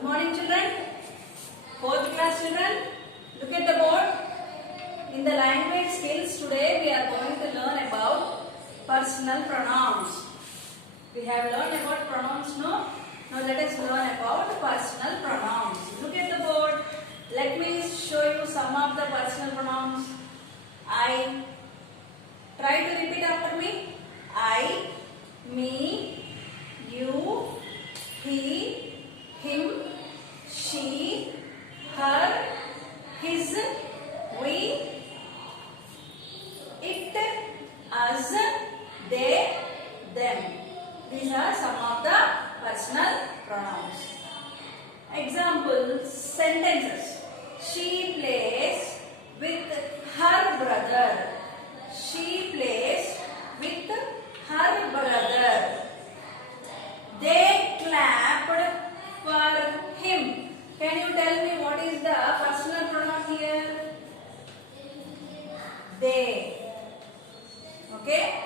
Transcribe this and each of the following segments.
Good morning, children. Fourth class children, look at the board. In the language skills today, we are going to learn about personal pronouns. We have learned about pronouns, no? Now let us learn about personal pronouns. Look at the board. Let me show you some of the personal pronouns. I. Try to repeat after me. I, me, you, he, him, she, her, his, we, it, us, they, them. These are some of the personal pronouns. Example sentences. She plays with her brother. She plays with her brother. They clapped for him. Can you tell me what is the personal pronoun here? They. Okay?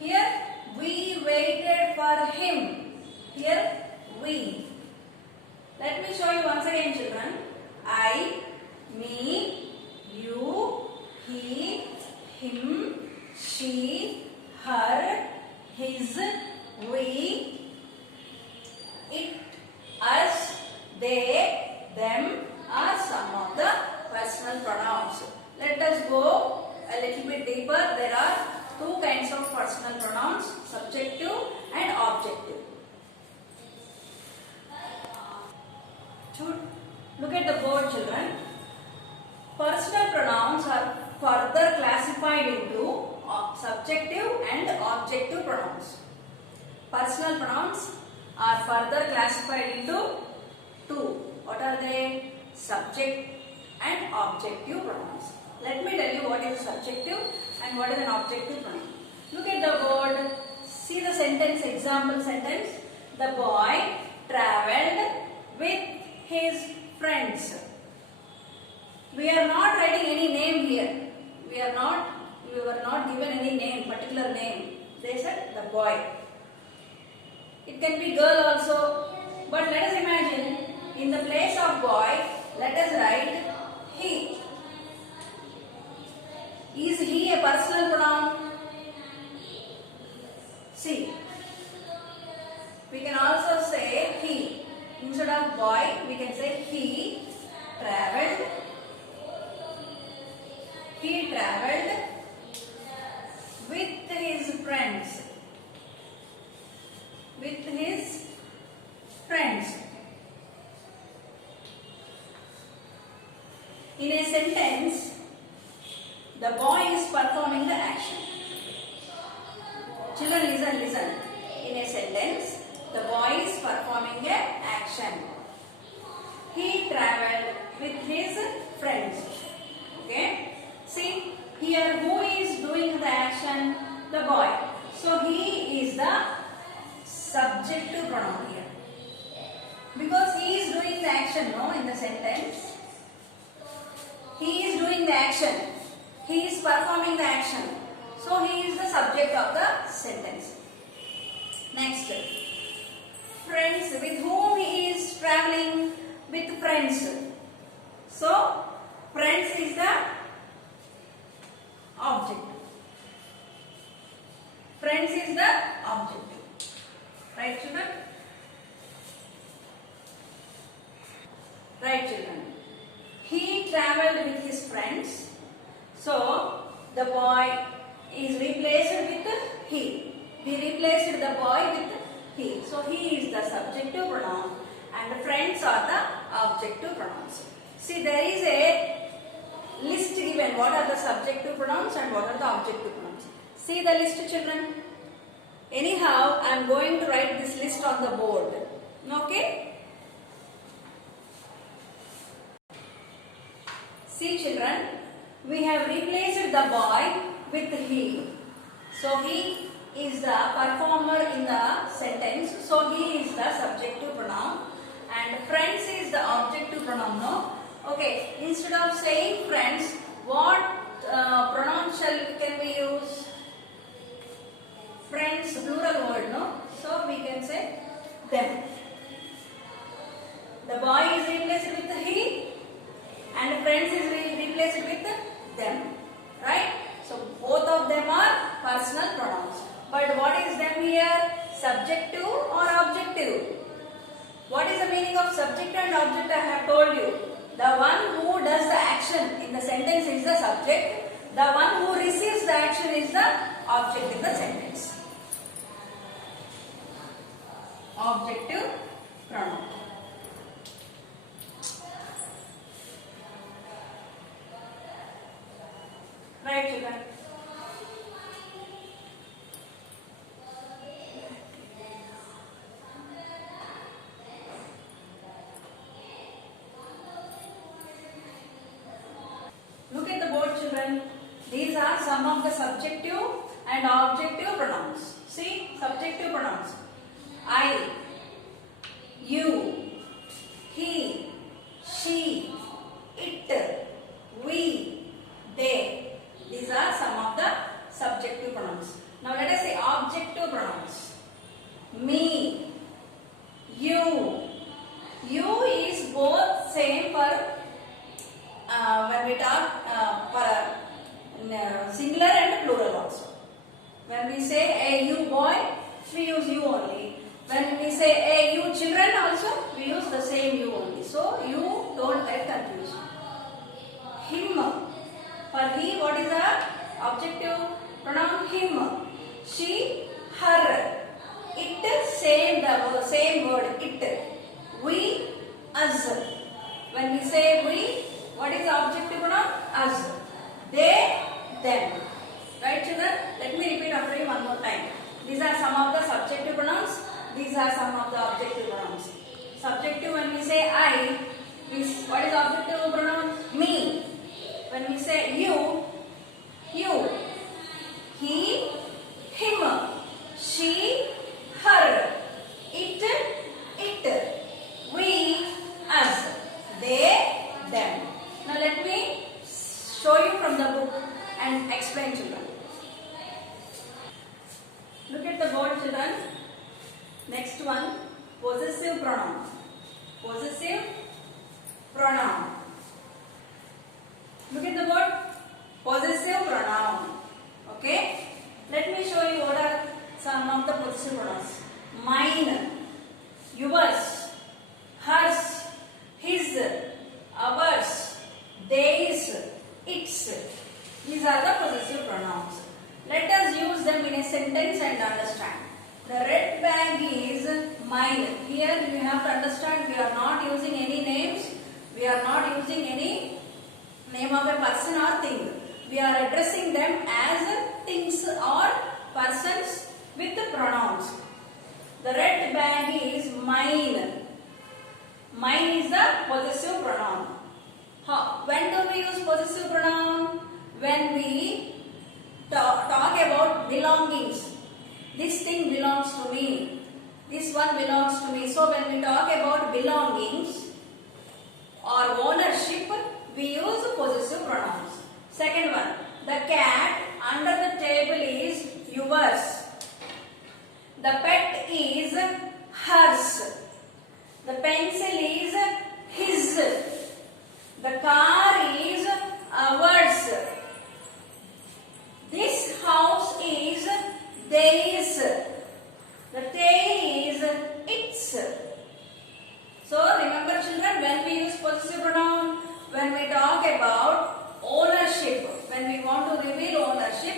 Here we waited for him. Here we. Let me show you once again, children. I, me, you, he, him, she, her, his, we, it, us, they, them are some of the personal pronouns. Let us go a little bit deeper. There are two kinds of personal pronouns, subjective and objective. Look at the board, children. Personal pronouns are further classified into subjective and objective pronouns. Personal pronouns are further classified into two. What are they? Subject and objective pronouns. Let me tell you what is subjective and what is an objective pronoun. Look at the board. See the sentence, example sentence. The boy travelled with his friends. We are not writing any name here. We were not given any name, particular name. They said the boy. It can be girl also. But let us imagine, in the place of boy, let us write he. Is he a personal pronoun? See. We can also say he. Instead of boy, we can say he travelled. He travelled with his friends. With his friends. In a sentence, the boy is performing the action. Children, listen. In a sentence, the boy is performing an action. He travelled with his friends. Okay? See, here who is doing the action? The boy. So he is the subjective pronoun here. Because he is doing the action, no, in the sentence. He is doing the action. He is performing the action. So he is the subject of the sentence. Next. Friends, with whom he is traveling? With friends. So, friends is the object. Friends is the object. Right, children? Right, children. He travelled with his friends. So, the boy is replaced with he. We replaced the boy with he. So, he is the subjective pronoun and friends are the objective pronouns. See, there is a list given. What are the subjective pronouns and what are the objective pronouns? See the list, children. Anyhow, I am going to write this list on the board. Okay? See, children, we have replaced the boy with he. So, he is the performer in the sentence. So, he is the subjective pronoun and friends is the objective pronoun. No? Okay, instead of saying friends, what pronoun can we use? Friends, plural word, no? So we can say them. The boy is replaced with he and friends is replaced with them. Right? So both of them are personal pronouns. But what is them here? Subjective or objective? What is the meaning of subject and object? I have told you. The one who does the action in the sentence is the subject. The one who receives the action is the object in the sentence. Objective pronoun. Right, children? Look at the board, children. These are some of the subjective and objective pronouns. See, subjective pronouns. I, you, he, she, it, we, they. These are some of the subjective pronouns. Now let us say objective pronouns. Me, you. You is both same for when we talk singular and plural also. When we say a you boy, we use you only. When we say a you children also, we use the same you only. So you don't get confused. Him. For he, what is the objective pronoun? Him. She, her. It, same word. It. We, us. When we say we, what is the objective pronoun? Us. They, them. Right, children? Let me repeat after you one more time. These are some of the subjective pronouns. These are some of the objective pronouns. Subjective, when we say I, what is objective pronoun? Me. When we say you, you. He, him. She, her. It. We, us. They, them. Now let me show you from the book and explain, children. Look at the board, children. Next one, possessive pronoun. Possessive pronoun. Look at the word possessive pronoun. Okay? Let me show you what are some of the possessive pronouns. Mine, yours, hers, his, ours, theirs, its. These are the possessive pronouns. Let us use them in a sentence and understand. The red bag is mine. Here you have to understand we are not using any names. We are not using any name of a person or thing. We are addressing them as things or persons with the pronouns. The red bag is mine. Mine is the possessive pronoun. When do we use possessive pronoun? When we talk about belongings. This thing belongs to me. This one belongs to me. So when we talk about belongings or ownership, we use possessive pronouns. Second one, the cat under the table is yours. The pet is hers. The pencil is his. The car is ours. This house is theirs. The tail is its. So remember, children, when we use possessive pronoun, when we talk about ownership, when we want to reveal ownership,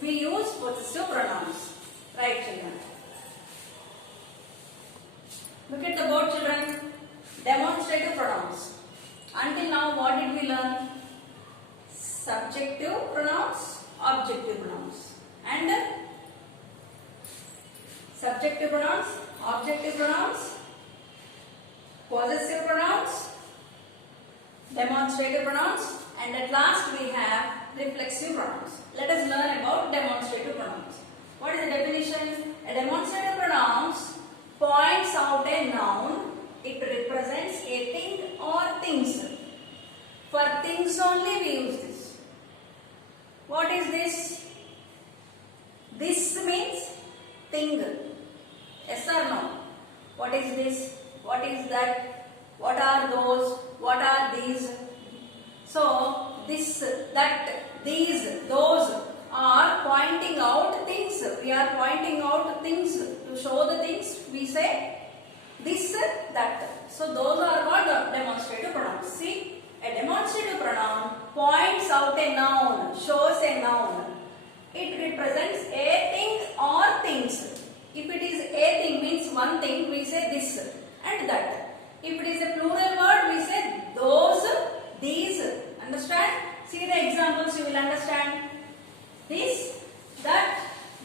we use possessive pronouns. Right, children? Look at the board, children. Demonstrative pronouns. Until now, what did we learn? Subjective pronouns, objective pronouns. And subjective pronouns, objective pronouns, possessive pronouns, demonstrative pronouns, and at last we have reflexive pronouns. Let us learn about demonstrative pronouns. What is the definition? A demonstrative pronoun points out a noun. It represents a thing or things. For things only we use this. What is this? This means thing. Yes or no? What is this? What is that? What are those? What are these? So this, that, these, those are pointing out things. We are pointing out things. To show the things, we say this, that. So those are called the demonstrative pronouns. See, a demonstrative pronoun points out a noun, shows a noun. It represents a thing or things. If it is a thing, means one thing, we say this and that. If it is a plural word, we say those, these. Understand? See the examples, you will understand. This, that,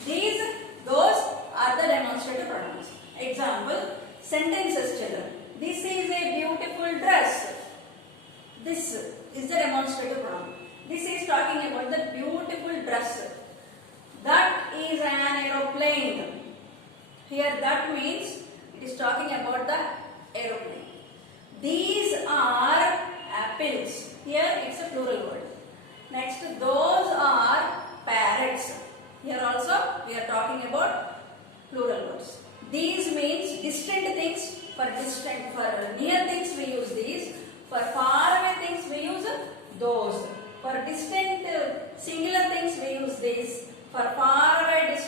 these, those are the demonstrative pronouns. Example, sentences, children. This is a beautiful dress. This is the demonstrative pronoun. This is talking about the beautiful dress. That is an aeroplane. Here that means it is talking about the aeroplane. These are apples. Here it's a plural word. Next, those are parrots. Here also we are talking about plural words. These means distant things. For near things we use these. For far away things we use those. For distant singular things we use this. For far away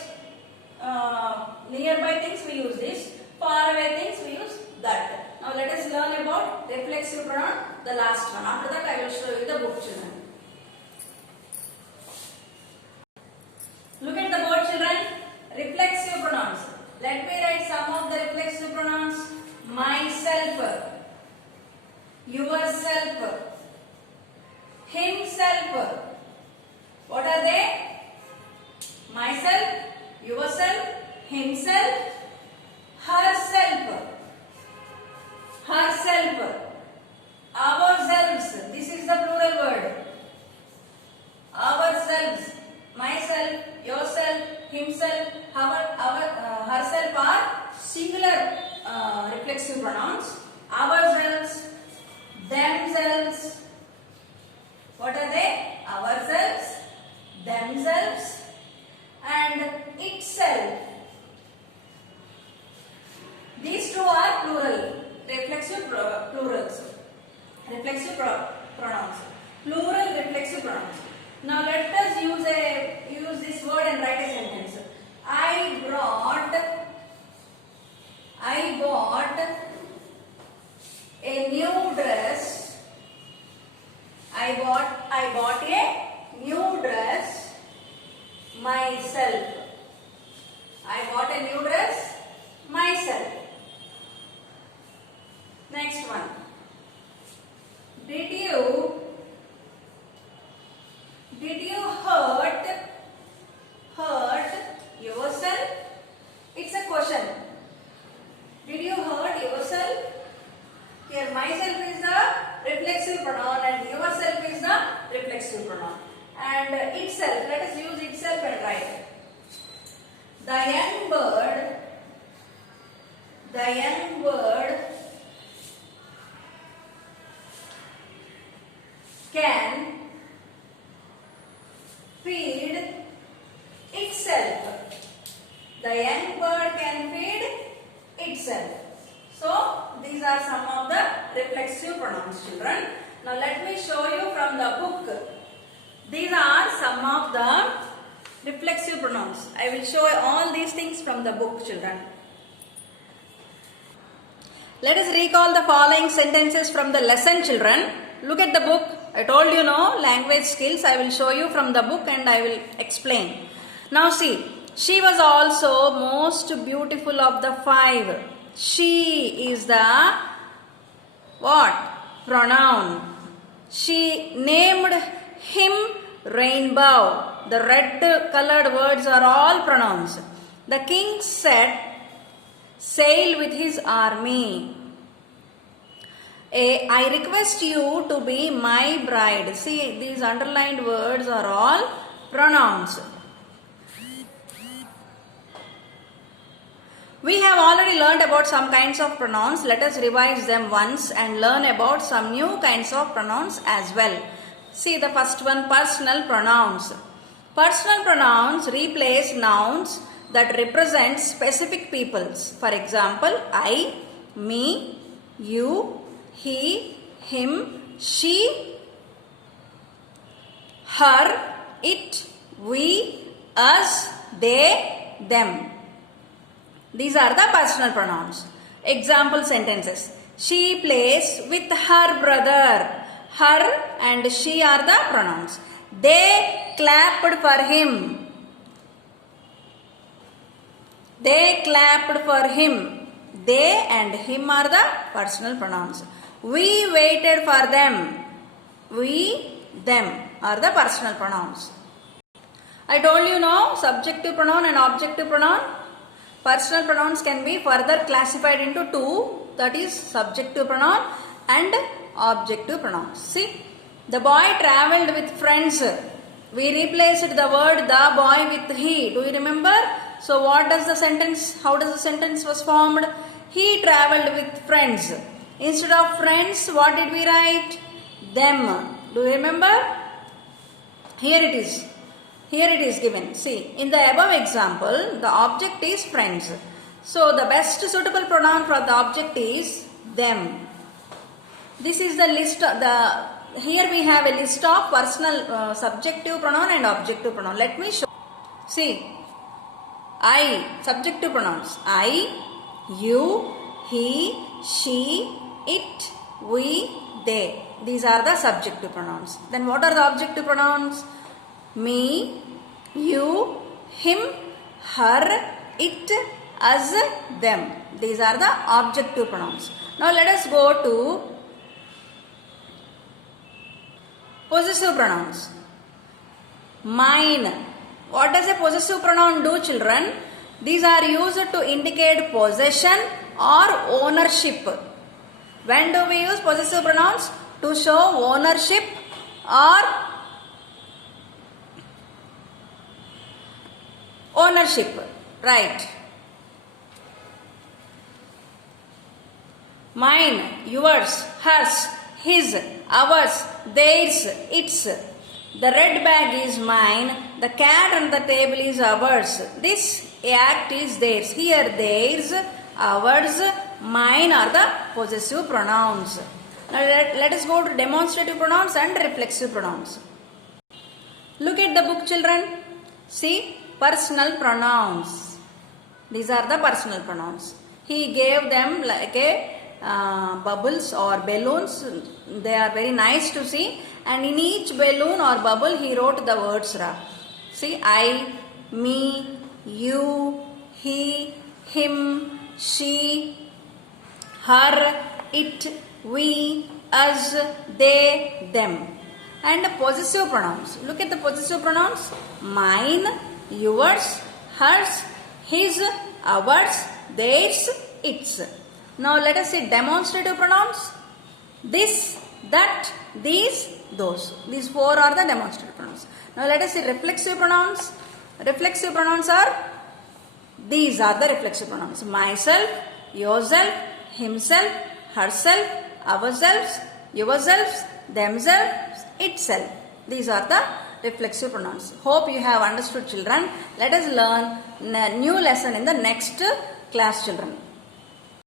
nearby things we use this. Far away things we use that. Now let us learn about reflexive pronoun, the last one. After that I will show you the book, children. Look at the board, children. Reflexive pronouns. Let me write some of the reflexive pronouns. Myself, yourself, himself. What are they? Myself, yourself, himself, herself, herself, ourselves. This is the plural word. Ourselves, myself, yourself, himself, herself are singular reflexive pronouns. Ourselves, themselves. What are they? Ourselves, themselves, and itself. These two are plural, reflexive plurals, reflexive pronouns, plural reflexive pronouns. Now let us use this word and write a sentence. I bought a new dress. I bought a new dress myself. I bought a new dress myself. Next one. Did you hurt yourself? It's a question. Did you hurt yourself? Here myself is the reflexive pronoun and yourself is the reflexive pronoun. And itself, let us use itself and write. The young bird can feed itself. The young bird can feed itself. So, these are some of the reflexive pronouns, children. Now, let me show you from the book. These are some of the reflexive pronouns. I will show all these things from the book, children. Let us recall the following sentences from the lesson, children. Look at the book. I told you language skills. I will show you from the book and I will explain. Now see, she was also most beautiful of the five. She is the what? Pronoun. She named him Rainbow. The red colored words are all pronouns. The king set sail with his army. I request you to be my bride. See, these underlined words are all pronouns. We have already learned about some kinds of pronouns. Let us revise them once and learn about some new kinds of pronouns as well. See the first one, personal pronouns. Personal pronouns replace nouns that represent specific peoples. For example, I, me, you, he, him, she, her, it, we, us, they, them. These are the personal pronouns. Example sentences. She plays with her brother. Her and she are the pronouns. They clapped for him. They clapped for him. They and him are the personal pronouns. We waited for them. We, them are the personal pronouns. I told you now, subjective pronoun and objective pronoun. Personal pronouns can be further classified into two, that is subjective pronoun and objective pronouns. See, the boy travelled with friends. We replaced the word the boy with he. Do you remember? So what does the sentence, how does the sentence was formed? He travelled with friends. Instead of friends, what did we write? Them. Do you remember? Here it is. Here it is given. See, in the above example, the object is friends. So the best suitable pronoun for the object is them. This is the list of the, here we have a list of personal subjective pronoun and objective pronoun. Let me show. See, I, subjective pronouns. I, you, he, she, it, we, they. These are the subjective pronouns. Then what are the objective pronouns? Me, you, him, her, it, us, them. These are the objective pronouns. Now let us go to possessive pronouns. Mine. What does a possessive pronoun do, children? These are used to indicate possession or ownership. When do we use possessive pronouns? To show ownership or ownership. Right. Mine, yours, hers, his, ours, theirs, its. The red bag is mine. The cat on the table is ours. This act is theirs. Here theirs, ours, mine are the possessive pronouns. Now let us go to demonstrative pronouns and reflexive pronouns. Look at the book, children. See, personal pronouns. These are the personal pronouns. He gave them like a bubbles or balloons. They are very nice to see. And in each balloon or bubble, he wrote the words Ra. See, I, me, you, he, him, she, her, it, we, us, they, them. And possessive pronouns. Look at the possessive pronouns. Mine, yours, hers, his, ours, theirs, its. Now let us see demonstrative pronouns. This, that, these, those. These four are the demonstrative pronouns. Now let us see reflexive pronouns. Reflexive pronouns are, these are the reflexive pronouns. Myself, yourself, himself, herself, ourselves, yourselves, themselves, itself. These are the reflexive pronouns. Hope you have understood, children. Let us learn a new lesson in the next class, children.